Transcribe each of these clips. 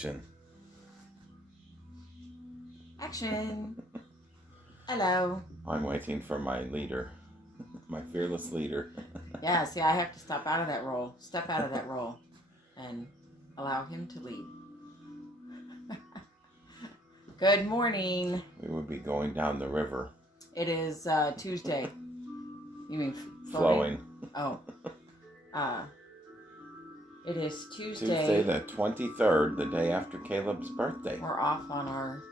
Action. Action. Hello. I'm waiting for my leader, my fearless leader. Yeah, see, I have to step out of that role, and allow him to lead. Good morning. We would be going down the river. It is Tuesday. You mean Flowing. Oh. It is Tuesday. Tuesday the 23rd, the day after Caleb's birthday. We're off on our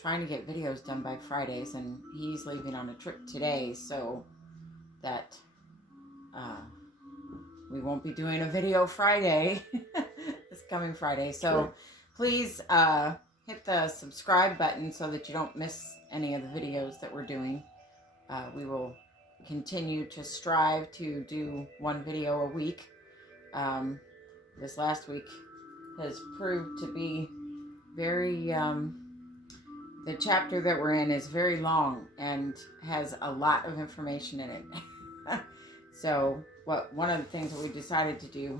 trying to get videos done by Fridays, and he's leaving on a trip today, so that we won't be doing a video Friday. This coming Friday. So True. Please hit the subscribe button so that you don't miss any of the videos that we're doing. We will continue to strive to do one video a week. This last week has proved to be very, the chapter that we're in is very long and has a lot of information in it. So one of the things that we decided to do,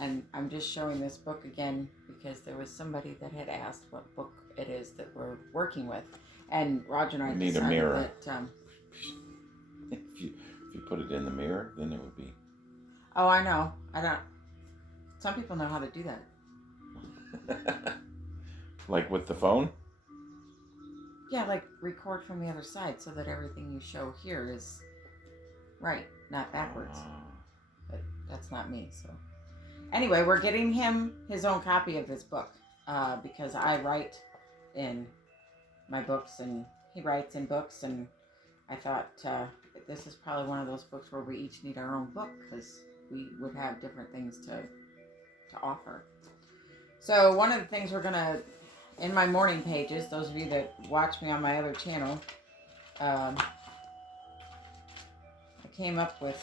and I'm just showing this book again because there was somebody that had asked what book it is that we're working with, and Roger and I need decided a mirror. that If you put it in the mirror, then it would be. Oh, I know. I don't. Some people know how to do that. Like with the phone? Yeah, like record from the other side so that everything you show here is right, not backwards. But that's not me, so. Anyway, we're getting him his own copy of this book because I write in my books and he writes in books, and I thought this is probably one of those books where we each need our own book because we would have different things to offer. So one of the things we're going to, in my morning pages, those of you that watch me on my other channel, I came up with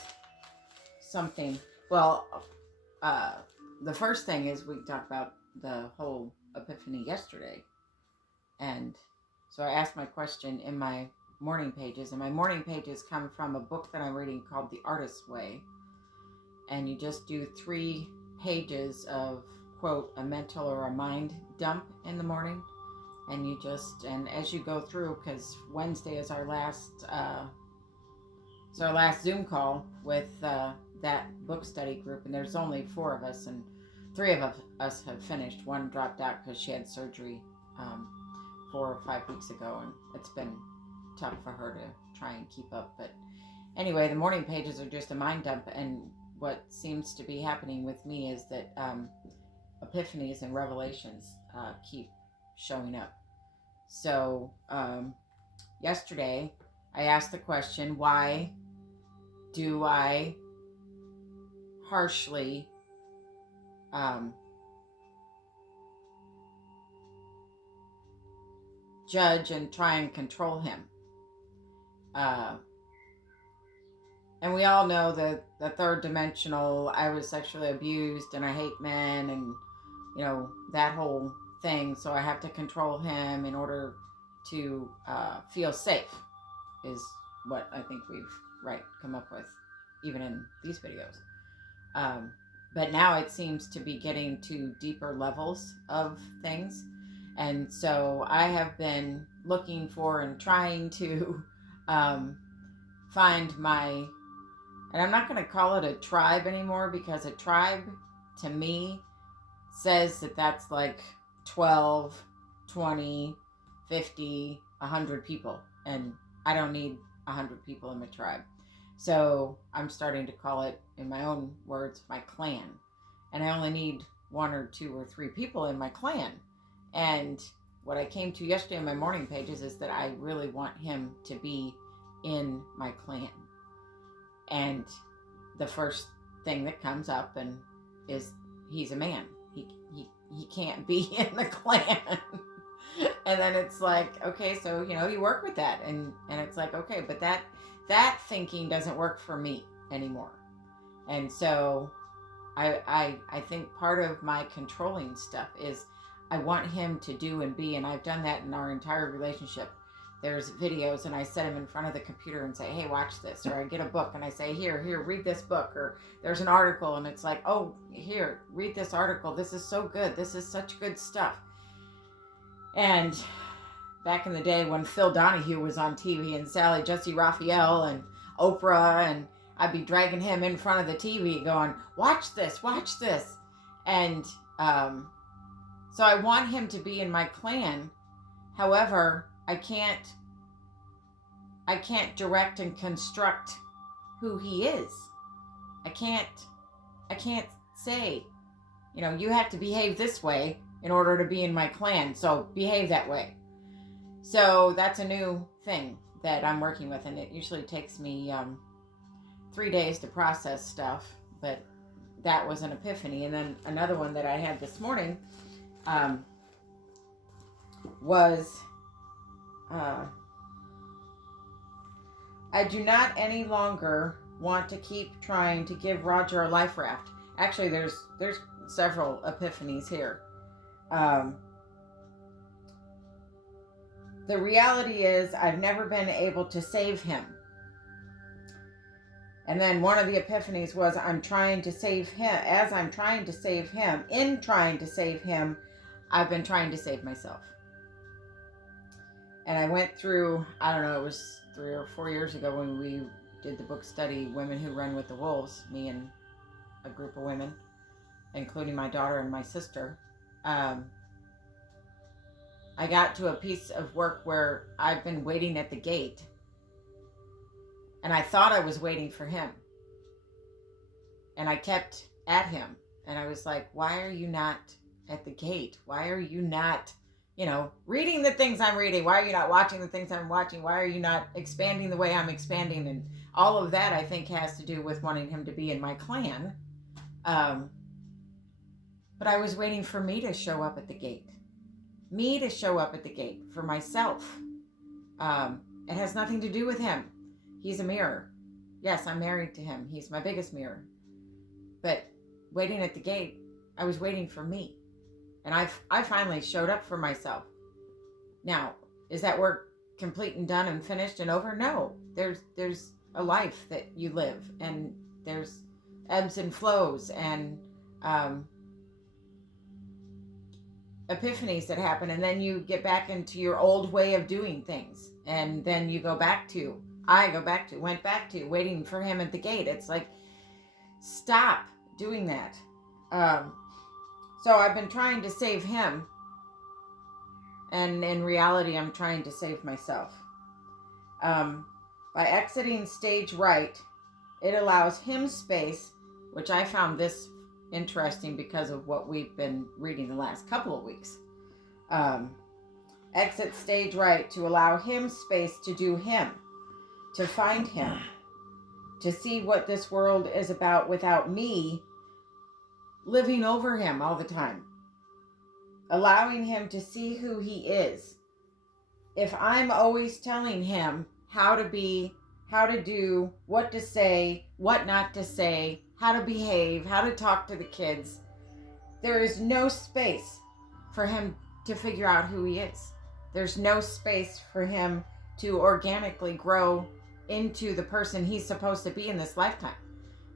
something. Well, the first thing is we talked about the whole epiphany yesterday. And so I asked my question in my morning pages, and my morning pages come from a book that I'm reading called The Artist's Way. And you just do 3 pages of, quote, a mental or a mind dump in the morning. And you just, and as you go through, because Wednesday is our last, Zoom call with that book study group, and there's only 4 of us, and 3 of us have finished. One dropped out because she had surgery 4 or 5 weeks ago, and it's been tough for her to try and keep up. But anyway, the morning pages are just a mind dump, and what seems to be happening with me is that epiphanies and revelations keep showing up. So yesterday I asked the question, why do I harshly judge and try and control him? And we all know that the 3rd dimensional, I was sexually abused and I hate men, and you know, that whole thing. So I have to control him in order to feel safe, is what I think we've come up with, even in these videos. But now it seems to be getting to deeper levels of things. And so I have been looking for and trying to find my, and I'm not going to call it a tribe anymore, because a tribe to me says that that's like 12, 20, 50, 100 people. And I don't need 100 people in my tribe. So I'm starting to call it, in my own words, my clan. And I only need 1 or 2 or 3 people in my clan. And what I came to yesterday in my morning pages is that I really want him to be in my clan. And the first thing that comes up and is he's a man. He can't be in the clan. And then it's like, okay, so you know, you work with that, and it's like, okay, but that thinking doesn't work for me anymore. And so I think part of my controlling stuff is I want him to do and be, and I've done that in our entire relationship, there's videos and I set them in front of the computer and say, hey, watch this. Or I get a book and I say, here, read this book. Or there's an article and it's like, oh, here, read this article. This is so good. This is such good stuff. And back in the day when Phil Donahue was on TV and Sally Jesse Raphael and Oprah, and I'd be dragging him in front of the TV going, watch this. And so I want him to be in my clan. However, I can't direct and construct who he is. I can't say, you have to behave this way in order to be in my clan. So behave that way. So that's a new thing that I'm working with. And it usually takes me 3 days to process stuff. But that was an epiphany. And then another one that I had this morning was... I do not any longer want to keep trying to give Roger a life raft. Actually, there's several epiphanies here. The reality is I've never been able to save him. And then one of the epiphanies was I'm trying to save him. As I'm trying to save him, in trying to save him, I've been trying to save myself. And I went through, I don't know, it was 3 or 4 years ago when we did the book study, Women Who Run with the Wolves, me and a group of women, including my daughter and my sister. I got to a piece of work where I've been waiting at the gate. And I thought I was waiting for him. And I kept at him. And I was like, why are you not at the gate? Why are you not... reading the things I'm reading? Why are you not watching the things I'm watching? Why are you not expanding the way I'm expanding? And all of that, I think, has to do with wanting him to be in my clan. But I was waiting for me to show up at the gate. Me to show up at the gate for myself. It has nothing to do with him. He's a mirror. Yes, I'm married to him. He's my biggest mirror. But waiting at the gate, I was waiting for me. And I finally showed up for myself. Now, is that work complete and done and finished and over? No. There's a life that you live, and there's ebbs and flows and epiphanies that happen, and then you get back into your old way of doing things, and then you went back to waiting for him at the gate. It's like, stop doing that. So I've been trying to save him, and in reality, I'm trying to save myself. By exiting stage right, it allows him space, which I found this interesting because of what we've been reading the last couple of weeks. Exit stage right to allow him space to do him, to find him, to see what this world is about without me living over him all the time, allowing him to see who he is. If I'm always telling him how to be, how to do, what to say, what not to say, how to behave, how to talk to the kids, there is no space for him to figure out who he is. There's no space for him to organically grow into the person he's supposed to be in this lifetime.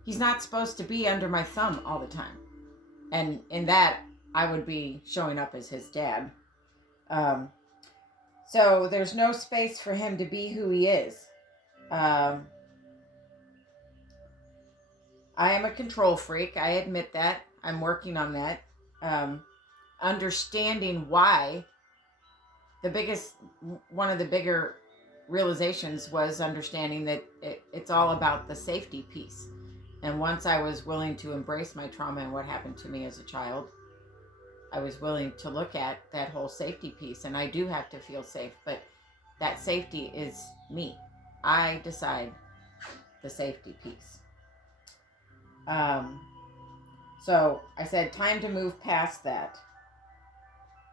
He's not supposed to be under my thumb all the time. And in that, I would be showing up as his dad. So there's no space for him to be who he is. I am a control freak. I admit that. I'm working on that. Understanding why. One of the bigger realizations was understanding that it's all about the safety piece. And once I was willing to embrace my trauma and what happened to me as a child, I was willing to look at that whole safety piece. And I do have to feel safe, but that safety is me. I decide the safety piece. So I said, time to move past that.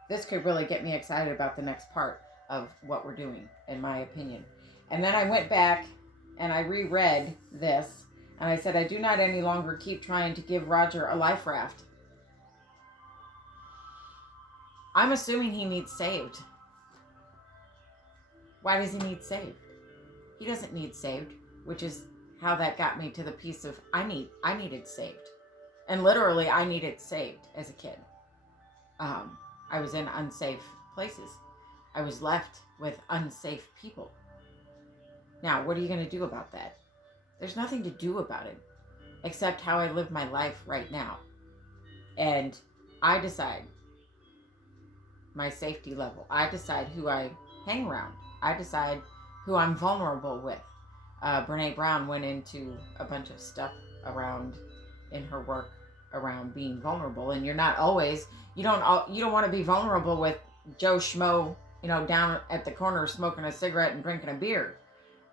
This could really get me excited about the next part of what we're doing, in my opinion. And then I went back and I reread this. And I said, I do not any longer keep trying to give Roger a life raft. I'm assuming he needs saved. Why does he need saved? He doesn't need saved, which is how that got me to the piece of I needed saved. And literally I needed saved as a kid. I was in unsafe places. I was left with unsafe people. Now, what are you going to do about that? There's nothing to do about it except how I live my life right now. And I decide my safety level. I decide who I hang around. I decide who I'm vulnerable with. Brene Brown went into a bunch of stuff around in her work around being vulnerable, and you're not always you don't want to be vulnerable with Joe Schmo, down at the corner smoking a cigarette and drinking a beer.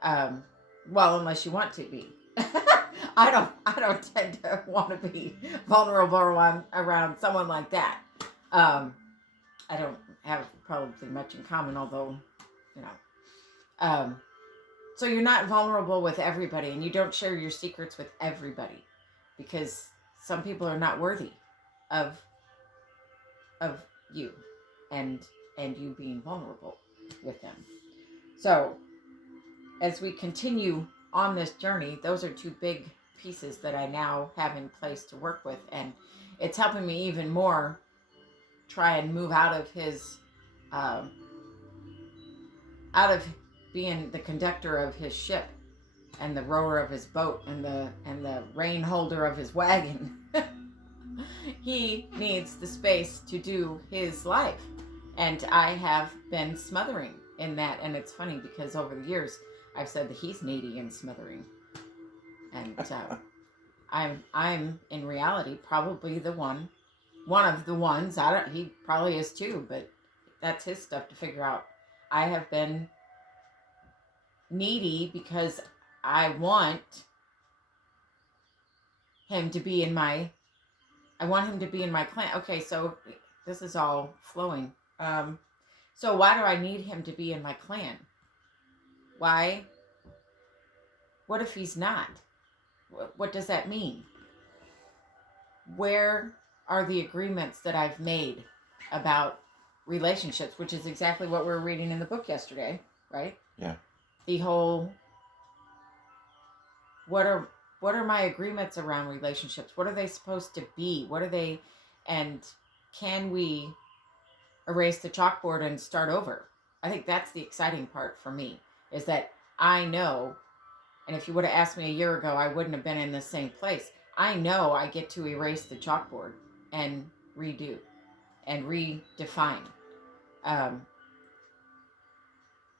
Well, unless you want to be. I don't tend to want to be vulnerable around someone like that. I don't have probably much in common, although, so you're not vulnerable with everybody, and you don't share your secrets with everybody, because some people are not worthy of you and you being vulnerable with them. So as we continue on this journey, those are two big pieces that I now have in place to work with, and it's helping me even more try and move out of his out of being the conductor of his ship and the rower of his boat and the rein holder of his wagon. He needs the space to do his life, and I have been smothering in that. And it's funny because over the years I've said that he's needy and smothering, and I'm in reality probably one of the ones. He probably is too, but that's his stuff to figure out. I have been needy because I want him to be in my clan. Okay, so this is all flowing. So why do I need him to be in my clan? Why? What if he's not? What does that mean? Where are the agreements that I've made about relationships, which is exactly what we were reading in the book yesterday, right? Yeah. The whole, what are my agreements around relationships? What are they supposed to be? What are they, and can we erase the chalkboard and start over? I think that's the exciting part for me, is that I know, and if you would have asked me a year ago, I wouldn't have been in the same place. I know I get to erase the chalkboard and redo and redefine.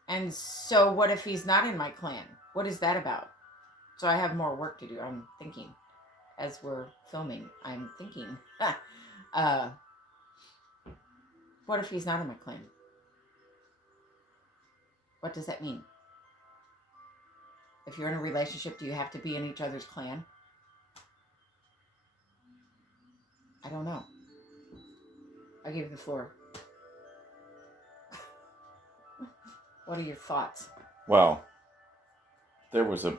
And so what if he's not in my clan? What is that about? So I have more work to do. I'm thinking as we're filming. I'm thinking, what if he's not in my clan? What does that mean? If you're in a relationship, do you have to be in each other's clan? I don't know. I'll give you the floor. What are your thoughts? Well, there was a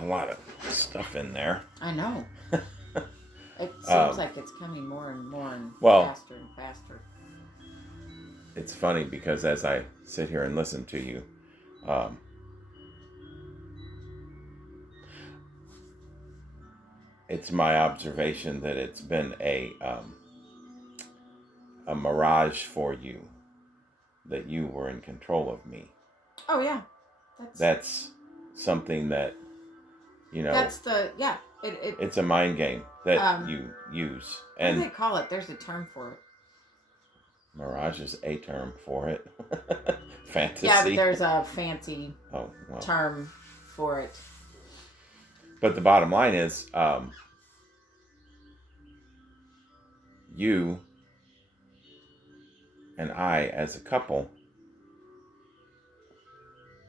lot of stuff in there. I know. It seems like it's coming more and more and faster and faster. It's funny because as I sit here and listen to you, it's my observation that it's been a mirage for you, that you were in control of me. Oh yeah, that's something that That's the it's a mind game that you use. And what do they call it? There's a term for it. Mirage is a term for it. Fantasy. Yeah, but there's a fancy term for it. But the bottom line is, you and I as a couple,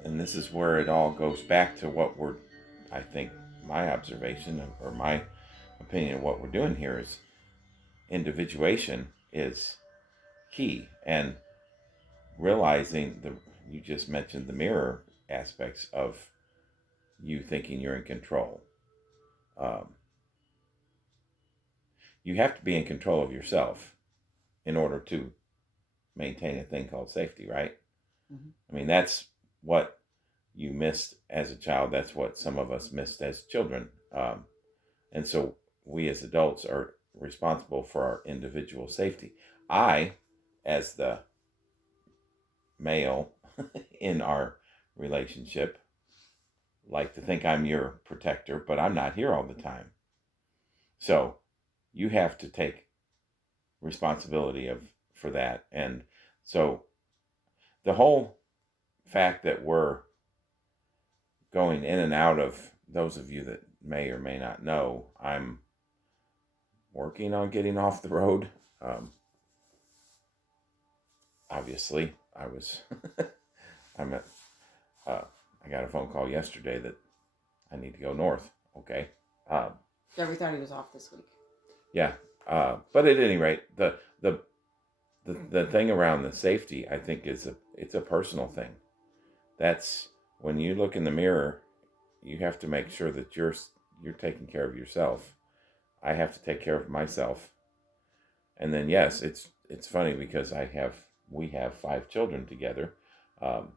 and this is where it all goes back to what I think my observation or my opinion of what we're doing here is individuation is key, and realizing you just mentioned the mirror aspects of you thinking you're in control. You have to be in control of yourself in order to maintain a thing called safety, right? Mm-hmm. I mean, that's what you missed as a child. That's what some of us missed as children. And so we as adults are responsible for our individual safety. I, as the male in our relationship, like to think I'm your protector, but I'm not here all the time. So you have to take responsibility for that. And so the whole fact that we're going in and out of, those of you that may or may not know, I'm working on getting off the road. Obviously, I'm at, I got a phone call yesterday that I need to go north. Okay. Yeah, we thought he was off this week. Yeah. But at any rate, the thing around the safety, I think, it's a personal thing. That's when you look in the mirror, you have to make sure that you're taking care of yourself. I have to take care of myself. And then yes, it's funny because we have 5 children together, and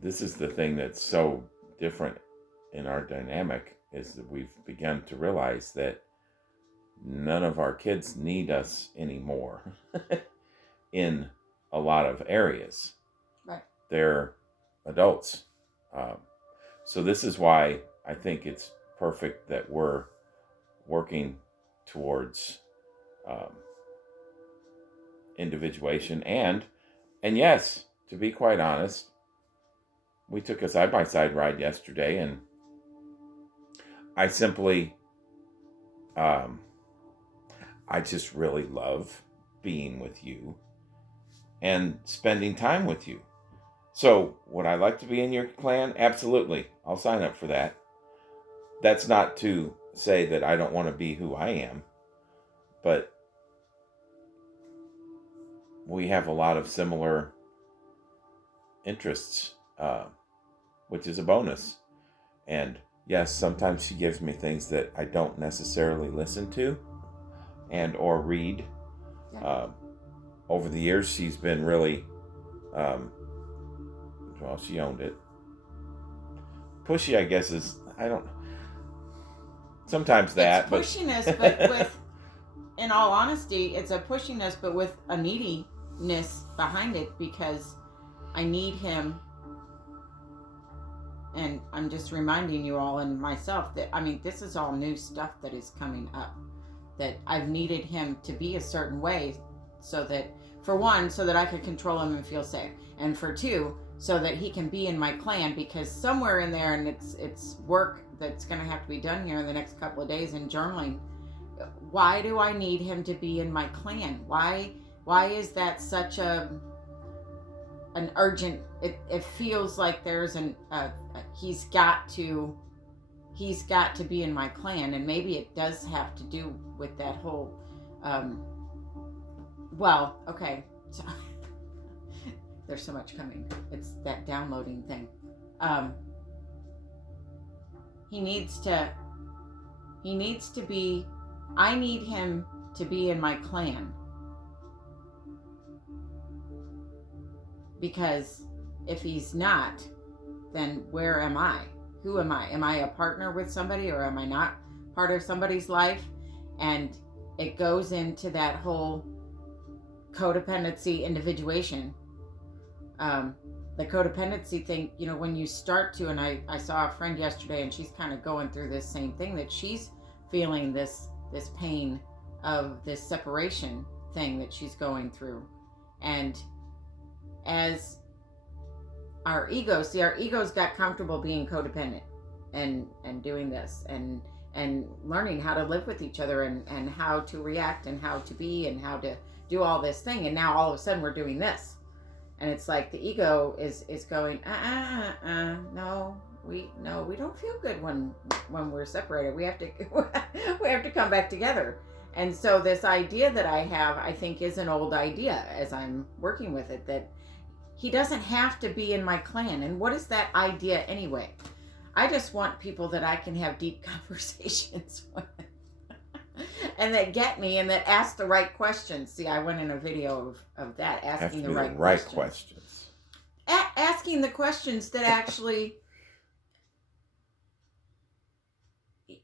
this is the thing that's so different in our dynamic, is that we've begun to realize that none of our kids need us anymore in a lot of areas. Right. They're adults. So this is why I think it's perfect that we're working towards individuation. And yes, to be quite honest, we took a side-by-side ride yesterday, and I simply I just really love being with you and spending time with you. So would I like to be in your clan? Absolutely. I'll sign up for that. That's not to say that I don't want to be who I am, but we have a lot of similar interests, which is a bonus. And yes, sometimes she gives me things that I don't necessarily listen to and or read. Yeah. Over the years, she's been really, well, she owned it. Pushy, I guess, is, I don't, sometimes that. It's pushiness, but with, in all honesty, it's a pushiness, but with a neediness behind it, because I need him. And I'm just reminding you all and myself that, I mean, this is all new stuff that is coming up, that I've needed him to be a certain way, so that, for one, so that I could control him and feel safe, and for two, so that he can be in my clan, because somewhere in there, and it's work that's going to have to be done here in the next couple of days in journaling. Why do I need him to be in my clan? Why is that such an urgent? It feels like there's he's got to be in my clan, and maybe it does have to do with that whole well, okay, so there's so much coming. It's that downloading thing. He needs to be, I need him to be in my clan, because if he's not, then where am I? Who am I? Am I a partner with somebody, or am I not part of somebody's life? And it goes into that whole codependency individuation. The codependency thing, you know, when you start to, and I saw a friend yesterday, and she's kind of going through this same thing, that she's feeling this pain of this separation thing that she's going through. And as our egos got comfortable being codependent and doing this and learning how to live with each other and how to react and how to be and how to do all this thing. And now all of a sudden we're doing this. And it's like the ego is going, no, we don't feel good when we're separated. We have to come back together. And so this idea that I have, I think, is an old idea as I'm working with it, that he doesn't have to be in my clan. And what is that idea anyway? I just want people that I can have deep conversations with. and that get me and that ask the right questions. See, I went in a video of that, Have asking to the be right the right questions. questions. Asking the questions that actually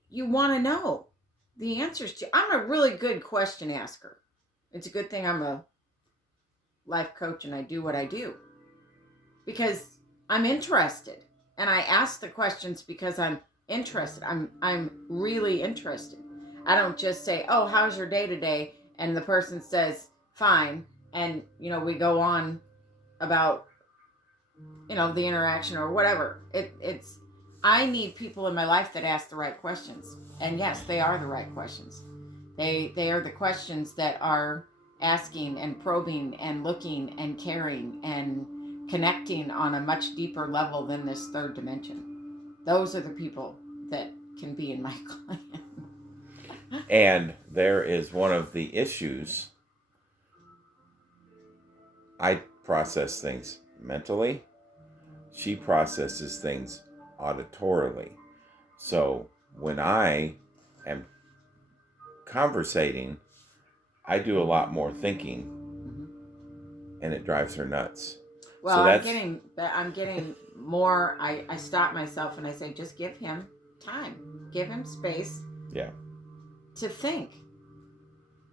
you want to know the answers to. I'm a really good question asker. It's a good thing I'm a life coach and I do what I do because I'm interested, and I ask the questions because I'm interested. I'm really interested. I don't just say, "Oh, how's your day today?" and the person says, "Fine," and we go on about the interaction or whatever. It's I need people in my life that ask the right questions, and yes, they are the right questions. They are the questions that are asking and probing and looking and caring and connecting on a much deeper level than this third dimension. Those are the people that can be in my client. And there is one of the issues. I process things mentally. She processes things auditorily. So when I am conversating, I do a lot more thinking, and it drives her nuts. Well, So I'm getting more. I stop myself and I say, just give him time, give him space, yeah, to think,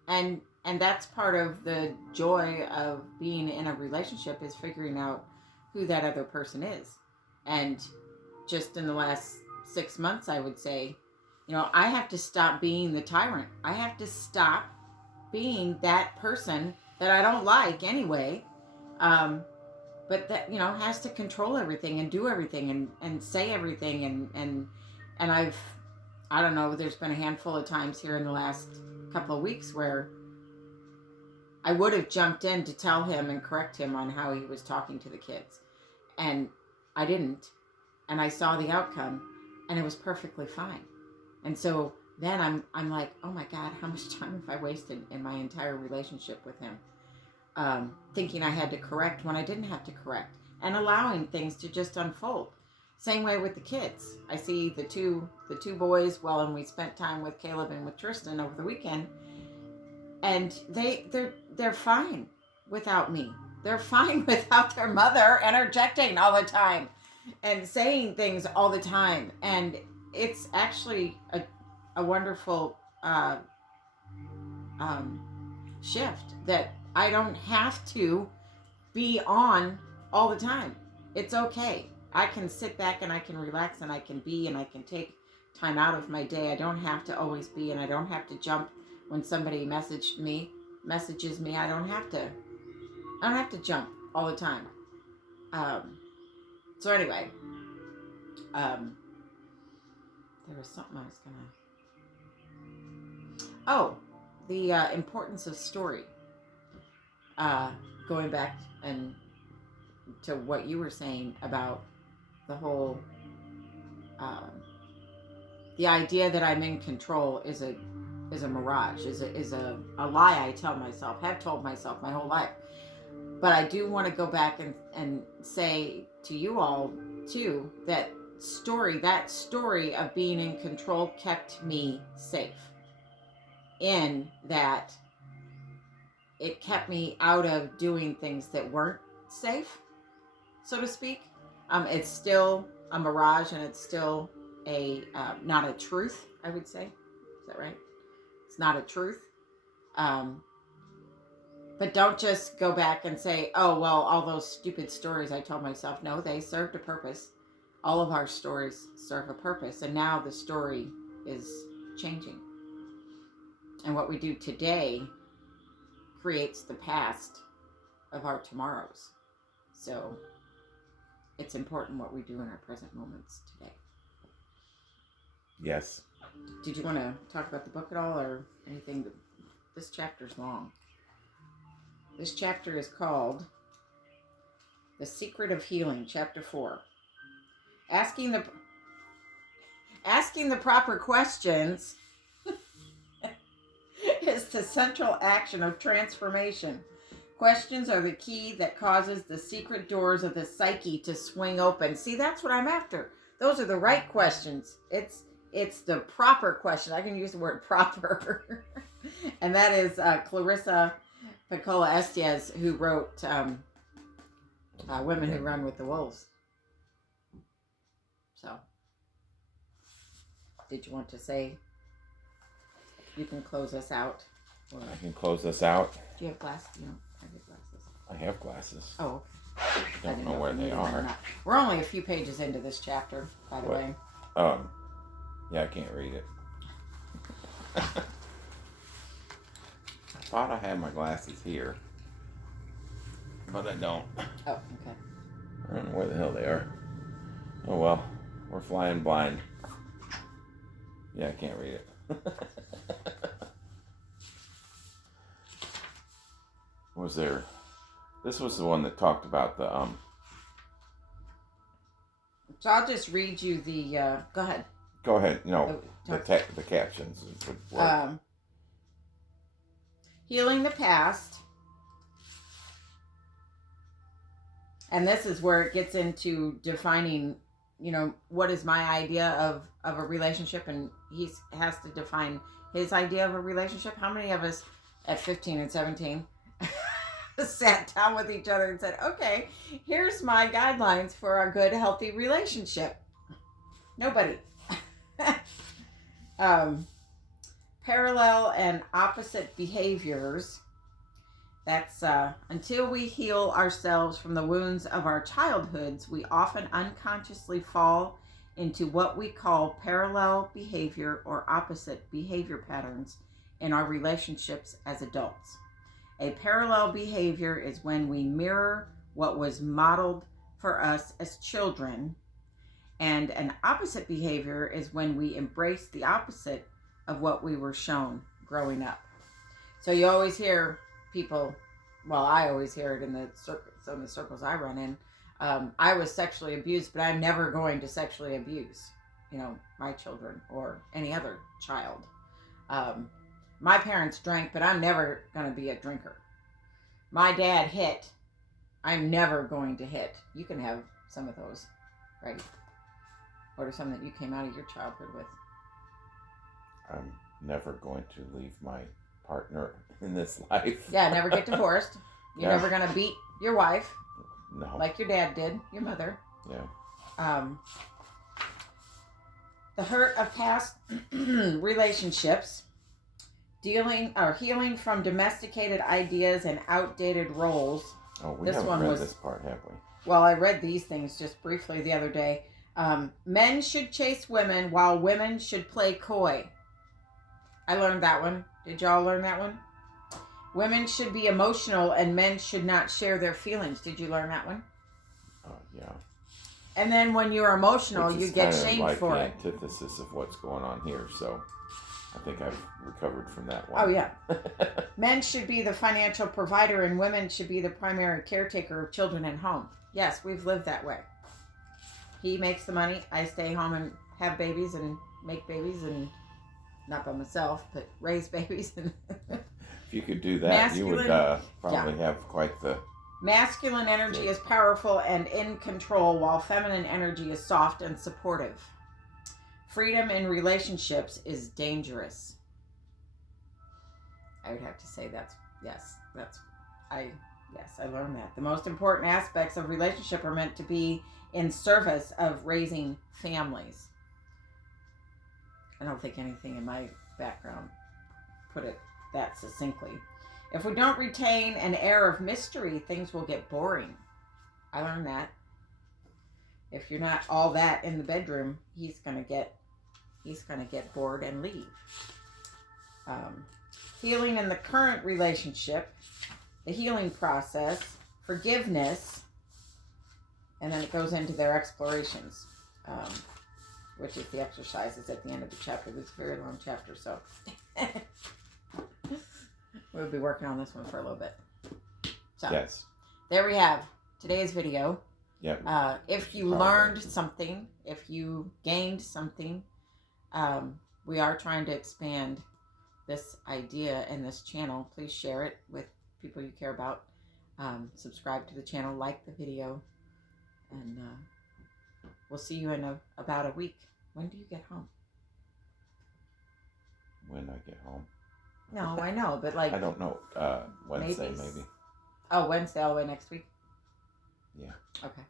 and that's part of the joy of being in a relationship is figuring out who that other person is. And just in the last 6 months, I would say, I have to stop being the tyrant. I have to stop being that person that I don't like anyway. But that has to control everything and do everything and say everything and I don't know, there's been a handful of times here in the last couple of weeks where I would have jumped in to tell him and correct him on how he was talking to the kids, and I didn't, and I saw the outcome, and it was perfectly fine. And so then I'm like, oh my God, how much time have I wasted in my entire relationship with him? Thinking I had to correct when I didn't have to correct, and allowing things to just unfold. Same way with the kids. I see the two boys. Well, and we spent time with Caleb and with Tristan over the weekend, and they're fine without me. They're fine without their mother interjecting all the time and saying things all the time, and it's actually a wonderful shift that I don't have to be on all the time. It's okay. I can sit back and I can relax and I can be and I can take time out of my day. I don't have to always be, and I don't have to jump when somebody messages me. I don't have to jump all the time. So anyway, there was something I was gonna. Oh, the importance of story. Going back and to what you were saying about the whole the idea that I'm in control is a mirage, is a lie I tell myself, have told myself my whole life. But I do want to go back and say to you all too that story of being in control kept me safe, in that it kept me out of doing things that weren't safe, so to speak. It's still a mirage, and it's still a not a truth, I would say. Is that right? It's not a truth. But don't just go back and say, oh, well, all those stupid stories I told myself. No, they served a purpose. All of our stories serve a purpose. And now the story is changing. And what we do today creates the past of our tomorrows. So it's important what we do in our present moments today. Yes. Did you want to talk about the book at all or anything? This chapter's long. This chapter is called The Secret of Healing, Chapter 4. Asking the proper questions is the central action of transformation. Questions are the key that causes the secret doors of the psyche to swing open. See, that's what I'm after. Those are the right questions. It's it's the proper question. I can use the word proper. And that is Clarissa Pinkola Estes, who wrote Women Who Run with the Wolves. So, did you want to say, you can close us out? Or, I can close us out. do you have glasses? No, I have glasses. I have glasses. Oh, okay. Don't know where they are. We're only a few pages into this chapter, by the way. Yeah, I can't read it. I thought I had my glasses here, but I don't. Oh, okay. I don't know where the hell they are. Oh well, we're flying blind. Yeah, I can't read it. Was there? This was the one that talked about the So I'll just read you the. Go ahead. Go ahead. No, Oh, the captions would work. Healing the past. And this is where it gets into defining, what is my idea of a relationship, and he has to define his idea of a relationship. How many of us at 15 and 17 sat down with each other and said, okay, here's my guidelines for a good, healthy relationship? Nobody. Parallel and opposite behaviors. That's until we heal ourselves from the wounds of our childhoods, we often unconsciously fall into what we call parallel behavior or opposite behavior patterns in our relationships as adults. A parallel behavior is when we mirror what was modeled for us as children, and an opposite behavior is when we embrace the opposite of what we were shown growing up. So you always hear people, well, I always hear it in some of the circles I run in. I was sexually abused, but I'm never going to sexually abuse, my children or any other child. My parents drank, but I'm never going to be a drinker. My dad hit. I'm never going to hit. You can have some of those, right? What are some that you came out of your childhood with? I'm never going to leave my partner in this life. Yeah, never get divorced. You're never going to beat your wife. No. Like your dad did, your mother. Yeah. The hurt of past relationships, healing from domesticated ideas and outdated roles. Oh, we haven't read this part, have we? Well, I read these things just briefly the other day. Men should chase women while women should play coy. I learned that one. Did y'all learn that one? Women should be emotional and men should not share their feelings. Did you learn that one? Yeah. And then when you're emotional, you get shamed like for the it. antithesis of what's going on here. So I think I've recovered from that one. Oh, yeah. Men should be the financial provider and women should be the primary caretaker of children and home. Yes, we've lived that way. He makes the money. I stay home and have babies and make babies, and not by myself, but raise babies. If you could do that, you would probably have quite the... Masculine energy is powerful and in control, while feminine energy is soft and supportive. Freedom in relationships is dangerous. I would have to say I learned that. The most important aspects of relationship are meant to be in service of raising families. I don't think anything in my background put it that succinctly. If we don't retain an air of mystery, things will get boring. I learned that. If you're not all that in the bedroom, he's gonna get bored and leave. Healing in the current relationship, the healing process, forgiveness, and then it goes into their explorations, which is the exercises at the end of the chapter. This is a very long chapter, so we'll be working on this one for a little bit. So, yes. There we have today's video. Yep. If you learned something, if you gained something, we are trying to expand this idea and this channel. Please share it with people you care about. Subscribe to the channel, like the video, and we'll see you in about a week. When do you get home? when I get home. No, I know, but like I don't know. Wednesday, maybe. Oh, Wednesday all the way next week? Yeah. Okay.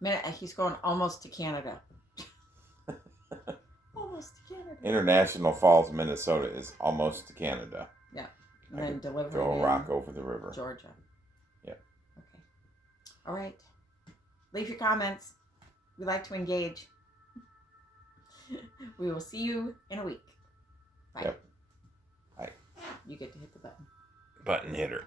Man, he's going almost to Canada. Almost to Canada. International Falls, Minnesota is almost to Canada. Yeah. And then delivering throw a rock over the river. Georgia. Yeah. Okay. All right. Leave your comments. We like to engage. We will see you in a week. Bye. Yep. Bye. You get to hit the button. Button hitter.